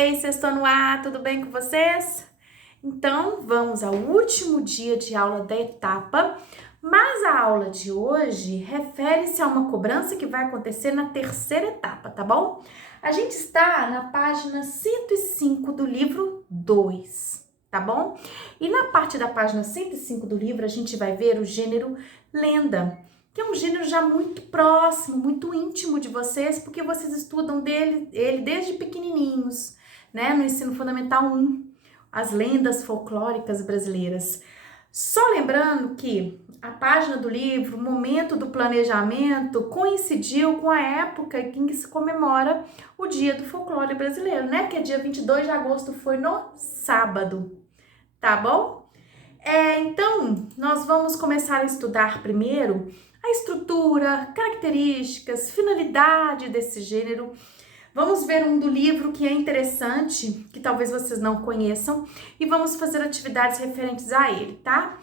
Ei, vocês estão no ar, tudo bem com vocês? Então, vamos ao último dia de aula da etapa, mas a aula de hoje refere-se a uma cobrança que vai acontecer na terceira etapa, tá bom? A gente está na página 105 do livro 2, tá bom? E na parte da página 105 do livro, a gente vai ver o gênero lenda, que é um gênero já muito próximo, muito íntimo de vocês, porque vocês estudam ele desde pequenininhos, né? No ensino fundamental 1, as lendas folclóricas brasileiras. Só lembrando que a página do livro, o momento do planejamento, coincidiu com a época em que se comemora o Dia do Folclore Brasileiro, né? Que é dia 22 de agosto, foi no sábado, tá bom? Então, nós vamos começar a estudar primeiro a estrutura, características, finalidade desse gênero. Vamos ver um do livro que é interessante, que talvez vocês não conheçam, e vamos fazer atividades referentes a ele, tá?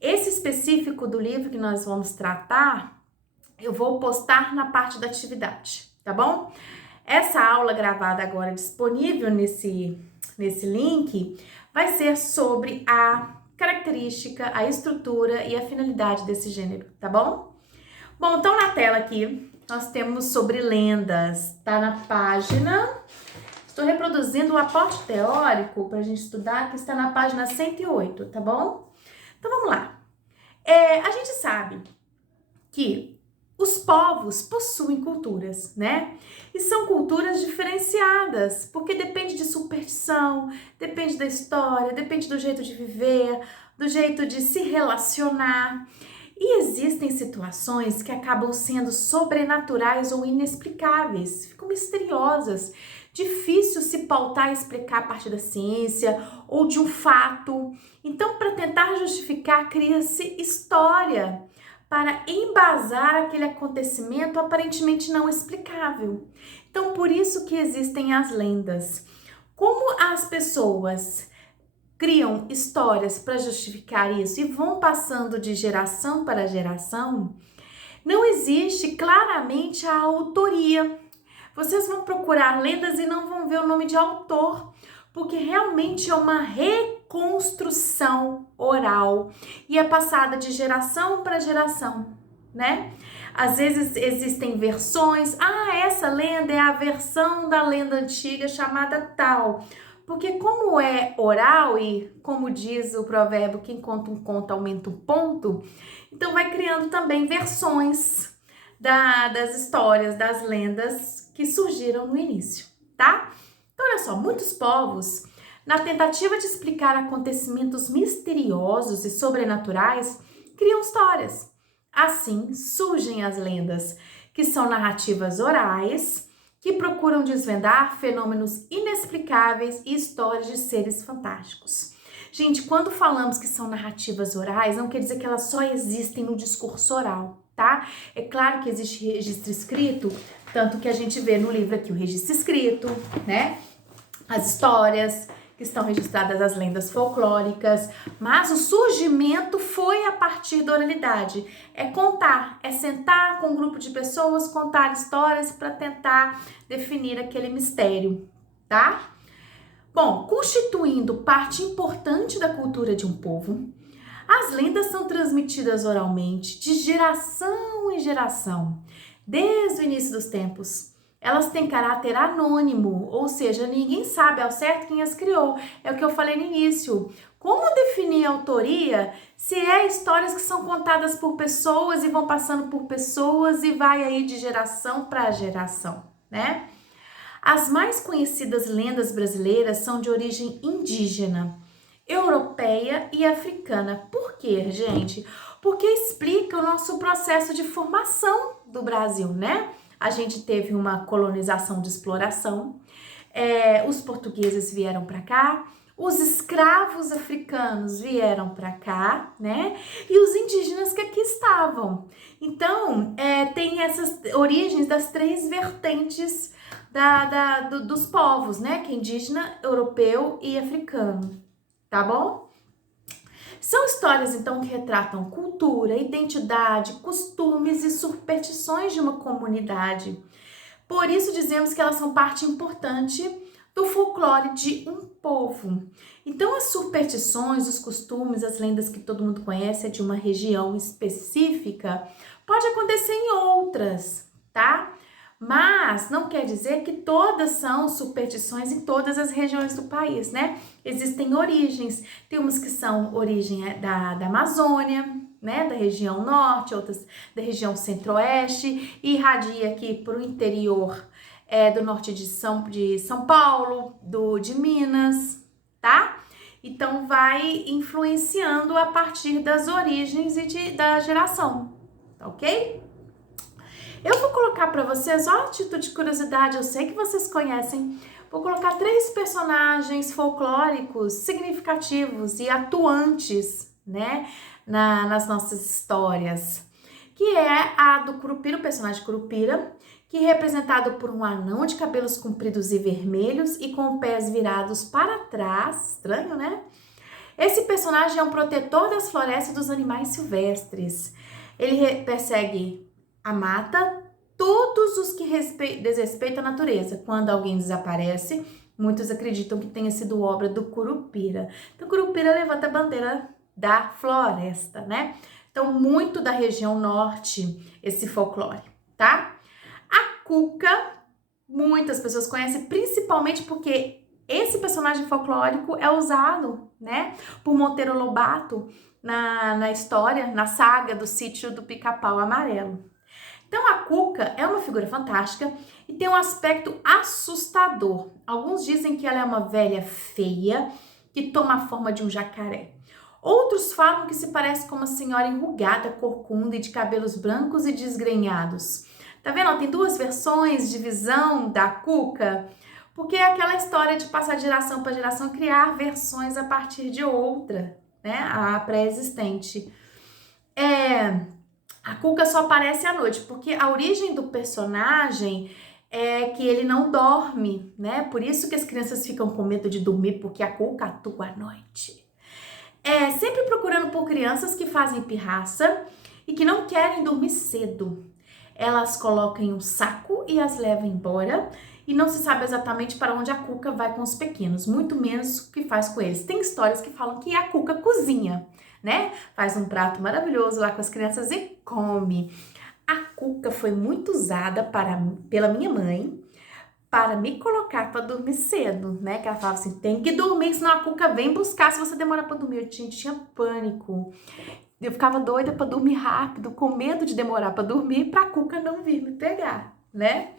Esse específico do livro que nós vamos tratar, eu vou postar na parte da atividade, tá bom? Essa aula gravada agora disponível nesse link vai ser sobre a característica, a estrutura e a finalidade desse gênero, tá bom? Bom, então na tela aqui nós temos sobre lendas, tá na página, estou reproduzindo o aporte teórico para a gente estudar, que está na página 108, tá bom? Então vamos lá. A gente sabe que os povos possuem culturas, né? E são culturas diferenciadas, porque depende de superstição, depende da história, depende do jeito de viver, do jeito de se relacionar. E existem situações que acabam sendo sobrenaturais ou inexplicáveis, ficam misteriosas, difícil se pautar e explicar a partir da ciência ou de um fato. Então, para tentar justificar, cria-se história para embasar aquele acontecimento aparentemente não explicável. Então, por isso que existem as lendas. Como as pessoas criam histórias para justificar isso e vão passando de geração para geração, não existe claramente a autoria. Vocês vão procurar lendas e não vão ver o nome de autor, porque realmente é uma reconstrução oral e é passada de geração para geração, né? Às vezes existem versões, essa lenda é a versão da lenda antiga chamada tal. Porque como é oral e como diz o provérbio, quem conta um conto aumenta um ponto, então vai criando também versões das histórias, das lendas que surgiram no início, tá? Então olha só, muitos povos, na tentativa de explicar acontecimentos misteriosos e sobrenaturais, criam histórias. Assim surgem as lendas, que são narrativas orais, que procuram desvendar fenômenos inexplicáveis e histórias de seres fantásticos. Gente, quando falamos que são narrativas orais, não quer dizer que elas só existem no discurso oral, tá? É claro que existe registro escrito, tanto que a gente vê no livro aqui o registro escrito, né? As histórias que estão registradas, as lendas folclóricas, mas o surgimento foi a partir da oralidade. É contar, é sentar com um grupo de pessoas, contar histórias para tentar definir aquele mistério, tá? Bom, constituindo parte importante da cultura de um povo, as lendas são transmitidas oralmente de geração em geração, desde o início dos tempos. Elas têm caráter anônimo, ou seja, ninguém sabe ao certo quem as criou. É o que eu falei no início. Como definir a autoria se é histórias que são contadas por pessoas e vão passando por pessoas e vai aí de geração para geração, né? As mais conhecidas lendas brasileiras são de origem indígena, europeia e africana. Por quê, gente? Porque explica o nosso processo de formação do Brasil, né? A gente teve uma colonização de exploração, os portugueses vieram para cá, os escravos africanos vieram para cá, né? E os indígenas que aqui estavam. Então, tem essas origens das três vertentes dos povos, né? Que é indígena, europeu e africano, tá bom? São histórias, então, que retratam cultura, identidade, costumes e superstições de uma comunidade. Por isso, dizemos que elas são parte importante do folclore de um povo. Então, as superstições, os costumes, as lendas que todo mundo conhece é de uma região específica, pode acontecer em outras, tá? Mas não quer dizer que todas são superstições em todas as regiões do país, né? Existem origens, tem umas que são origem da Amazônia, né, da região norte, outras da região centro-oeste, e irradia aqui para o interior do norte de São Paulo, de Minas, tá? Então vai influenciando a partir das origens e da geração, tá ok? Eu vou colocar para vocês, ó, título de curiosidade, eu sei que vocês conhecem, vou colocar 3 personagens folclóricos significativos e atuantes, né, nas nossas histórias, que é a do Curupira, o personagem Curupira, que é representado por um anão de cabelos compridos e vermelhos e com pés virados para trás, estranho, né? Esse personagem é um protetor das florestas e dos animais silvestres. Ele persegue a mata, todos os que desrespeitam a natureza. Quando alguém desaparece, muitos acreditam que tenha sido obra do Curupira. Então, Curupira levanta a bandeira da floresta, né? Então, muito da região norte, esse folclore, tá? A Cuca, muitas pessoas conhecem, principalmente porque esse personagem folclórico é usado, né, por Monteiro Lobato na história, na saga do Sítio do Pica-Pau Amarelo. Então, a Cuca é uma figura fantástica e tem um aspecto assustador. Alguns dizem que ela é uma velha feia que toma a forma de um jacaré. Outros falam que se parece com uma senhora enrugada, corcunda e de cabelos brancos e desgrenhados. Tá vendo? Tem 2 versões de visão da Cuca, porque é aquela história de passar de geração para geração e criar versões a partir de outra, né? A pré-existente. A Cuca só aparece à noite, porque a origem do personagem é que ele não dorme, né? Por isso que as crianças ficam com medo de dormir, porque a Cuca atua à noite. Sempre procurando por crianças que fazem pirraça e que não querem dormir cedo. Elas colocam em um saco e as levam embora e não se sabe exatamente para onde a Cuca vai com os pequenos, muito menos o que faz com eles. Tem histórias que falam que a Cuca cozinha, né? Faz um prato maravilhoso lá com as crianças e come. A Cuca foi muito usada pela minha mãe para me colocar para dormir cedo, né? Que ela falava assim, tem que dormir, senão a Cuca vem buscar se você demorar para dormir. Eu tinha pânico. Eu ficava doida para dormir rápido, com medo de demorar para dormir, para a Cuca não vir me pegar, né?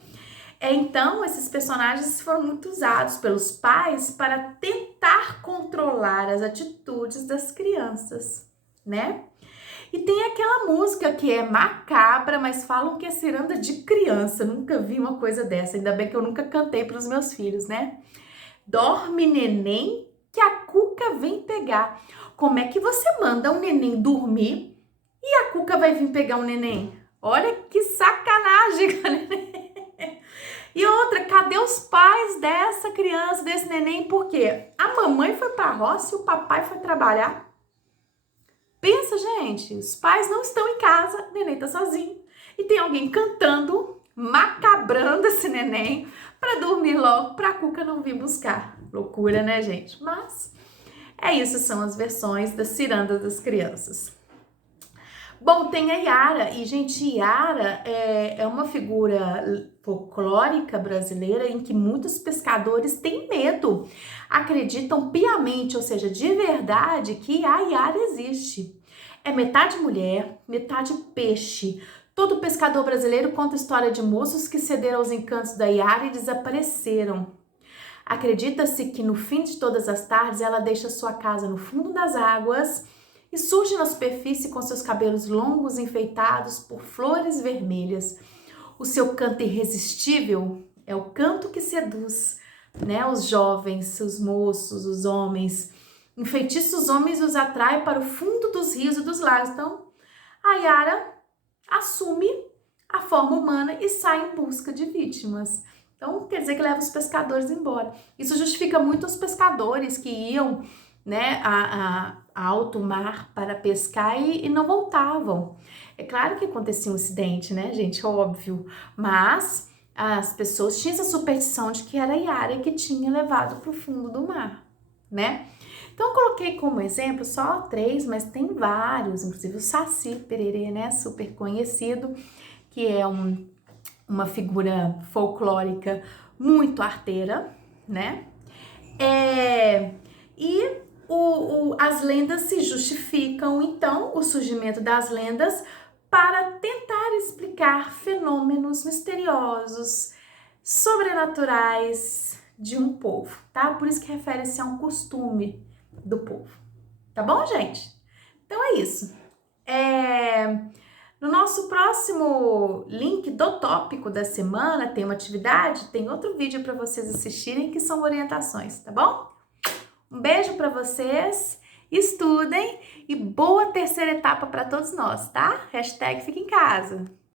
Então, esses personagens foram muito usados pelos pais para tentar controlar as atitudes das crianças, né? E tem aquela música que é macabra, mas falam que é ciranda de criança. Nunca vi uma coisa dessa, ainda bem que eu nunca cantei para os meus filhos, né? Dorme, neném, que a Cuca vem pegar. Como é que você manda um neném dormir e a Cuca vai vir pegar um neném? Olha que sacanagem, né? E outra, cadê os pais dessa criança, desse neném? Por quê? A mamãe foi pra roça e o papai foi trabalhar. Pensa, gente, os pais não estão em casa, o neném tá sozinho. E tem alguém cantando, macabrando esse neném pra dormir logo, pra Cuca não vir buscar. Loucura, né, gente? Mas é isso, são as versões das cirandas das crianças. Bom, tem a Yara, e gente, Yara é uma figura folclórica brasileira em que muitos pescadores têm medo, acreditam piamente, ou seja, de verdade, que a Yara existe. É metade mulher, metade peixe. Todo pescador brasileiro conta a história de moços que cederam aos encantos da Yara e desapareceram. Acredita-se que no fim de todas as tardes ela deixa sua casa no fundo das águas e surge na superfície com seus cabelos longos enfeitados por flores vermelhas. O seu canto irresistível é o canto que seduz, né, os jovens, os moços, os homens. Enfeitiça os homens e os atrai para o fundo dos rios e dos lagos. Então, a Yara assume a forma humana e sai em busca de vítimas. Então, quer dizer que leva os pescadores embora. Isso justifica muito os pescadores que iam, né, a alto mar para pescar e não voltavam. É claro que acontecia um acidente, né, gente? Óbvio. Mas as pessoas tinham essa superstição de que era Yara que tinha levado para o fundo do mar, né? Então, eu coloquei como exemplo só 3, mas tem vários, inclusive o Saci Pererê, né? Super conhecido, que é uma figura folclórica muito arteira, né? E as lendas se justificam, então, o surgimento das lendas para tentar explicar fenômenos misteriosos, sobrenaturais de um povo, tá? Por isso que refere-se a um costume do povo, tá bom, gente? Então é isso. No nosso próximo link do tópico da semana, tem uma atividade, tem outro vídeo para vocês assistirem que são orientações, tá bom? Um beijo para vocês, estudem e boa terceira etapa para todos nós, tá? Hashtag fica em casa.